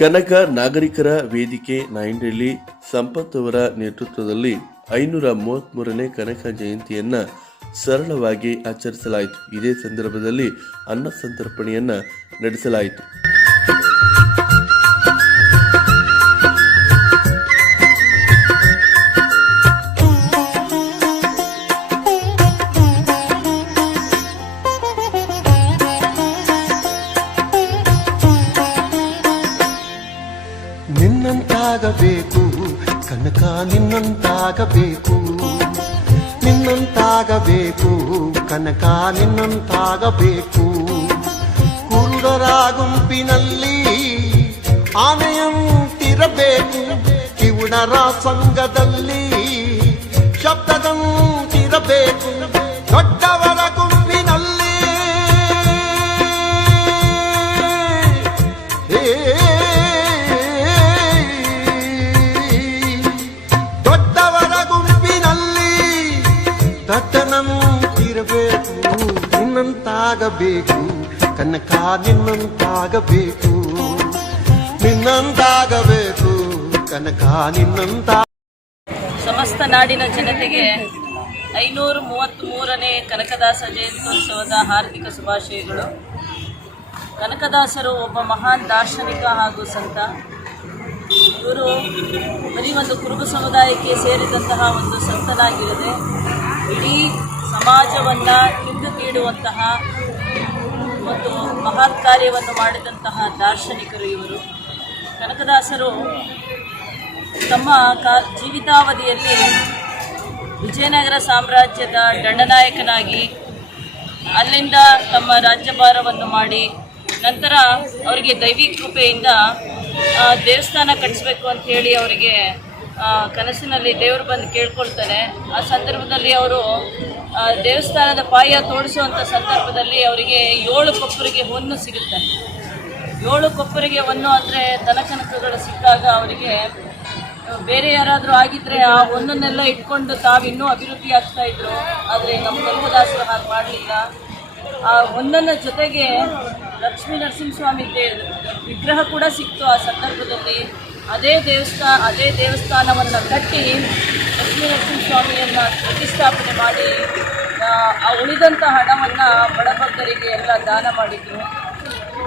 ಕನಕ ನಾಗರಿಕರ ವೇದಿಕೆ ನಾಯಂಡಹಳ್ಳಿ ಸಂಪತ್ ಅವರ ನೇತೃತ್ವದಲ್ಲಿ 533ನೇ ಕನಕ ಜಯಂತಿಯನ್ನ ಸರಳವಾಗಿ ಆಚರಿಸಲಾಯಿತು. ಇದೇ ಸಂದರ್ಭದಲ್ಲಿ ಅನ್ನ ಸಂತರ್ಪಣೆಯನ್ನ ನಡೆಸಲಾಯಿತು. ನಿನ್ನಂತಾಗಬೇಕು ಕನಕ, ನಿನ್ನಂತಾಗಬೇಕು, ನಿನ್ನಂತಾಗಬೇಕು ಕನಕ, ನಿನ್ನಂತಾಗಬೇಕು. ಕುರುಡರ ಗುಂಪಿನಲ್ಲಿ ಆನೆಯಂತಿರಬೇಕು, ಕಿವುಡರ ಸಂಘದಲ್ಲಿ ಶಬ್ದದಂತಿರಬೇಕು. ದೊಡ್ಡವರ ಗುಂಪಿನಲ್ಲಿ ದಟ್ಟನಂತಿರಬೇಕು. ನಿನ್ನಂತಾಗಬೇಕು ಕನಕ, ನಿನ್ನಂತಾಗಬೇಕು, ನಿನ್ನಂತಾಗಬೇಕು ಕನಕ, ನಿನ್ನಂತ. ಸಮಸ್ತ ನಾಡಿನ ಜನತೆಗೆ 533ನೇ ಕನಕದಾಸ ಜಯಂತ್ಯೋತ್ಸವದ ಹಾರ್ದಿಕ ಶುಭಾಶಯಗಳು. ಕನಕದಾಸರು ಒಬ್ಬ ಮಹಾನ್ ದಾರ್ಶನಿಕ ಹಾಗೂ ಸಂತ. ಇವರು ಬರೀ ಒಂದು ಕುರುಬ ಸಮುದಾಯಕ್ಕೆ ಸೇರಿದಂತಹ ಒಂದು ಸಂತನಾಗಿರದೆ ಇಡೀ ಸಮಾಜವನ್ನು ಹಿಂದುಕೀಡುವಂತಹ ಒಂದು ಮಹತ್ ಕಾರ್ಯವನ್ನು ಮಾಡಿದಂತಹ ದಾರ್ಶನಿಕರು ಇವರು. ಕನಕದಾಸರು ತಮ್ಮ ಜೀವಿತಾವಧಿಯಲ್ಲಿ ವಿಜಯನಗರ ಸಾಮ್ರಾಜ್ಯದ ದಂಡನಾಯಕನಾಗಿ ಅಲ್ಲಿಂದ ತಮ್ಮ ರಾಜ್ಯಭಾರವನ್ನು ಮಾಡಿ ನಂತರ ಅವರಿಗೆ ದೈವಿಕ ಕೃಪೆಯಿಂದ ದೇವಸ್ಥಾನ ಕಟ್ಟಿಸ್ಬೇಕು ಅಂತ ಹೇಳಿ ಅವರಿಗೆ ಕನಸಿನಲ್ಲಿ ದೇವರು ಬಂದು ಕೇಳ್ಕೊಳ್ತಾನೆ. ಆ ಸಂದರ್ಭದಲ್ಲಿ ಅವರು ದೇವಸ್ಥಾನದ ಪಾಯ ತೋಡಿಸುವಂಥ ಸಂದರ್ಭದಲ್ಲಿ ಅವರಿಗೆ 7 ಕೊಪ್ಪರಿಗೆ ಹೊನ್ನು ಸಿಗುತ್ತೆ. 7 ಕೊಪ್ಪರಿಗೆ ಹೊನ್ನು ಅಂದರೆ ದನಕನಕಗಳು ಸಿಕ್ಕಾಗ ಅವರಿಗೆ ಬೇರೆ ಯಾರಾದರೂ ಆಗಿದ್ದರೆ ಆ ಹೊನ್ನನ್ನೆಲ್ಲ ಇಟ್ಕೊಂಡು ತಾವಿನ್ನೂ ಅಭಿವೃದ್ಧಿ ಆಗ್ತಾಯಿದ್ರು. ಆದರೆ ನಮ್ಮ ಕನಕದಾಸರು ಹಾಗೆ ಮಾಡಲಿಲ್ಲ. ಆ ಹೊನ್ನನ ಜೊತೆಗೆ ಲಕ್ಷ್ಮೀ ನರಸಿಂಹಸ್ವಾಮಿ ವಿಗ್ರಹ ಕೂಡ ಸಿಕ್ತು. ಆ ಸಂದರ್ಭದಲ್ಲಿ ಅದೇ ದೇವಸ್ಥಾನವನ್ನು ಕಟ್ಟಿ ಲಕ್ಷ್ಮೀ ನರಸಿಂಹಸ್ವಾಮಿಯನ್ನು ಪ್ರತಿಷ್ಠಾಪನೆ ಮಾಡಿ ಆ ಉಳಿದಂಥ ಹಣವನ್ನು ಬಡಭಕ್ತರಿಗೆ ಎಲ್ಲ ದಾನ ಮಾಡಿದರು.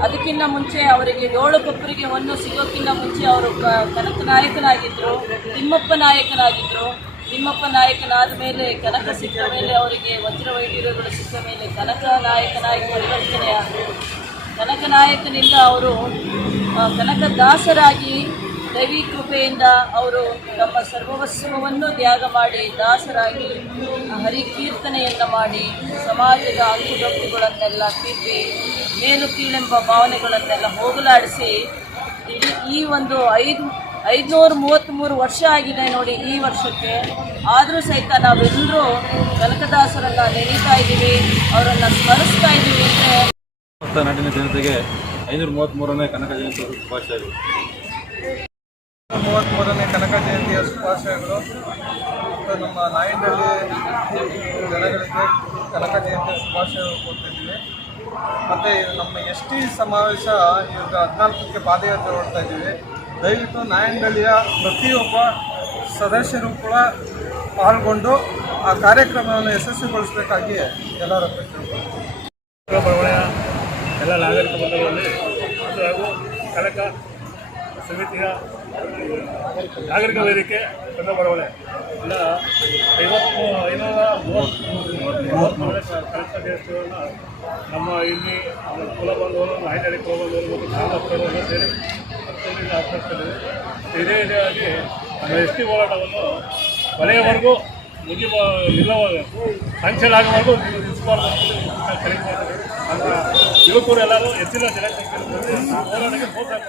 ಅದಕ್ಕಿಂತ ಮುಂಚೆ ಅವರಿಗೆ 7 ಕೊಪ್ಪರಿಗೆ ಹೊನ್ನು ಸಿಗೋಕ್ಕಿಂತ ಮುಂಚೆ ಅವರು ಕನಕ ನಾಯಕನಾಗಿದ್ದರು, ತಿಮ್ಮಪ್ಪ ನಾಯಕನಾಗಿದ್ದರು. ತಿಮ್ಮಪ್ಪ ನಾಯಕನಾದ ಮೇಲೆ ಕನಕ ಸಿಕ್ಕ ಮೇಲೆ ಅವರಿಗೆ ವಜ್ರ ವೈಢೂರ್ಯಗಳು ಸಿಕ್ಕ ಮೇಲೆ ಕನಕ ನಾಯಕನಾಗಿ ಪರಿವರ್ತನೆ ಆದರು. ಕನಕ ನಾಯಕನಿಂದ ಅವರು ಕನಕದಾಸರಾಗಿ ದೈವಿ ಕೃಪೆಯಿಂದ ಅವರು ತಮ್ಮ ಸರ್ವಸ್ವವನ್ನು ತ್ಯಾಗ ಮಾಡಿ ದಾಸರಾಗಿ ಹರಿಕೀರ್ತನೆಯನ್ನು ಮಾಡಿ ಸಮಾಜದ ಅಂಕುಡೊಂಕುಗಳನ್ನೆಲ್ಲ ತಿದ್ದಿ ಮೇಲು ಕೀಳೆಂಬ ಭಾವನೆಗಳನ್ನೆಲ್ಲ ಹೋಗಲಾಡಿಸಿ ಈ ಒಂದು 533 ವರ್ಷ ಆಗಿದೆ ನೋಡಿ ಈ ವರ್ಷಕ್ಕೆ. ಆದರೂ ಸಹಿತ ನಾವೆಲ್ಲರೂ ಕನಕದಾಸರನ್ನು ನೆನೀತಾ ಇದ್ದೀವಿ, ಅವರನ್ನು ಸ್ಮರಿಸ್ತಾ ಇದ್ದೀವಿ. ಅಂದರೆ ನಾಡಿನ ಜನತೆಗೆ 533ನೇ ಕನಕ ಜಯಂತಿ ಶುಭಾಶಯಗಳು. 33ನೇ ಕನಕ ಜಯಂತಿಯ ಶುಭಾಶಯಗಳು. ನಮ್ಮ ನಾಯಂಡಹಳ್ಳಿ ಜನಗಳಿಗೆ ಕನಕ ಜಯಂತಿಯ ಶುಭಾಶಯಗಳು ಕೊಡ್ತಿದ್ದೀವಿ. ಮತ್ತು ನಮ್ಮ ST ಸಮಾವೇಶ ಇವಾಗ 14ಕ್ಕೆ ಪಾದಯಾತ್ರೆ ಹೊರಡ್ತಾ ಇದ್ದೀವಿ. ದಯವಿಟ್ಟು ನಾಯಂಡಹಳ್ಳಿಯ ಪ್ರತಿಯೊಬ್ಬ ಸದಸ್ಯರು ಕೂಡ ಪಾಲ್ಗೊಂಡು ಆ ಕಾರ್ಯಕ್ರಮವನ್ನು ಯಶಸ್ವಿಗೊಳಿಸಬೇಕಾಗಿ ಎಲ್ಲರ ಬಡವಣೆಯ ಎಲ್ಲ ನಾಗರಿಕ ಬಂಧುಗಳಲ್ಲಿ ಹಾಗೂ ಕನಕ ಸಮಿತಿಯ ನಾಗರಿಕ ವೇದಿಕೆ ಕನ್ನಡ ಬಡವಣೆ ಎಲ್ಲ 533ನೇ ಕನಕ ದೇವಸ್ಥಾನವನ್ನು ನಮ್ಮ ಇಲ್ಲಿ ಕುಲಬಂಧುವರು, ನಾಯಕರಿ ಕುಲಬಂಧುವರು ಮತ್ತು ಗ್ರಾಮಸ್ಥರು ಸೇರಿ ಅತ್ಯಂತ ಆಚರಿಸ್ತಿದ್ದೇವೆ. ಇದೇ ರೀತಿಯಾಗಿ ನಮ್ಮ ST ಹೋರಾಟವನ್ನು ಕೊನೆಯವರೆಗೂ ನಿಲ್ಲವರೆಗೂ ಸಂಚಲ ಆಗುವವರೆಗೂ ನಿಲ್ಲಿಸಬಾರ್ದು ಕರೀತಾ ಇದ್ದಾರೆ. ಯುವಕರು ಎಲ್ಲರೂ ಹೆಚ್ಚಿನ ಜನಸಂಖ್ಯೆಯಲ್ಲಿ ಹೋರಾಟಕ್ಕೆ ಪ್ರೋತ್ಸಾಹ